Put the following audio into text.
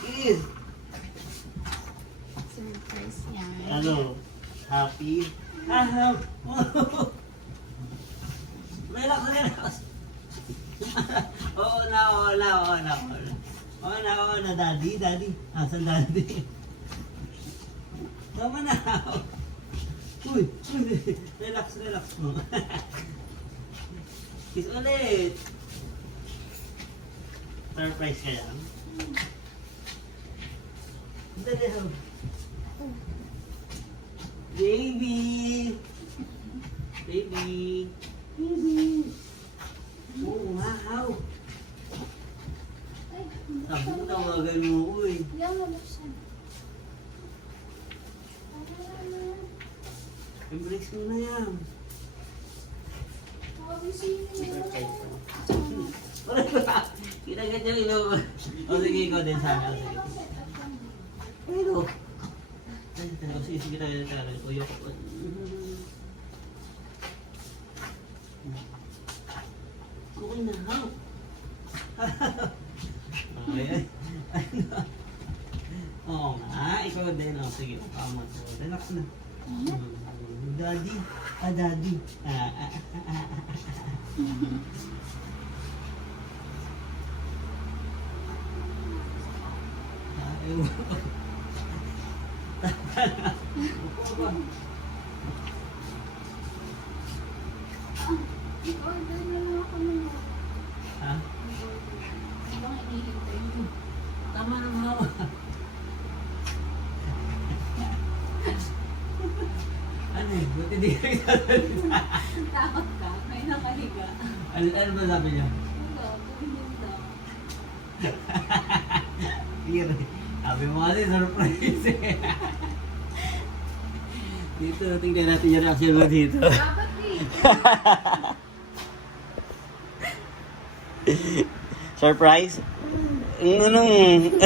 Kiss. Surprise yan. Ano? Happy? Relax, relax. Oo na, daddy. Asan daddy? Tama na. Uy, relax mo. Kiss ulit. Surprise ka yan? Dali, Baby! Oh, wow! Ay, Sabi mo tawagan mo, uy. yan mo buksan. Embrace mo na yan. Kinagat yung ilong. O sige, ikaw din sa akin. Pero, sige tayo. Uyok ko. Okay na, ha? Okay. Oo nga, ikaw din. O sige, tama to. Relax na. Daddy. Daddy. I-order na lang ako ng Ha? ibang inihintay mo. Tama na mga. Ano eh? Buti di ka nagsasalita. Takot ka? May nakahiga. Ano ba sabi niya? Hindi, hindi daw. Fear. Sabi mo kasi surprise eh. Dito, tingnan natin yung reaction mo dito. Dapat eh. Surprise? Anong?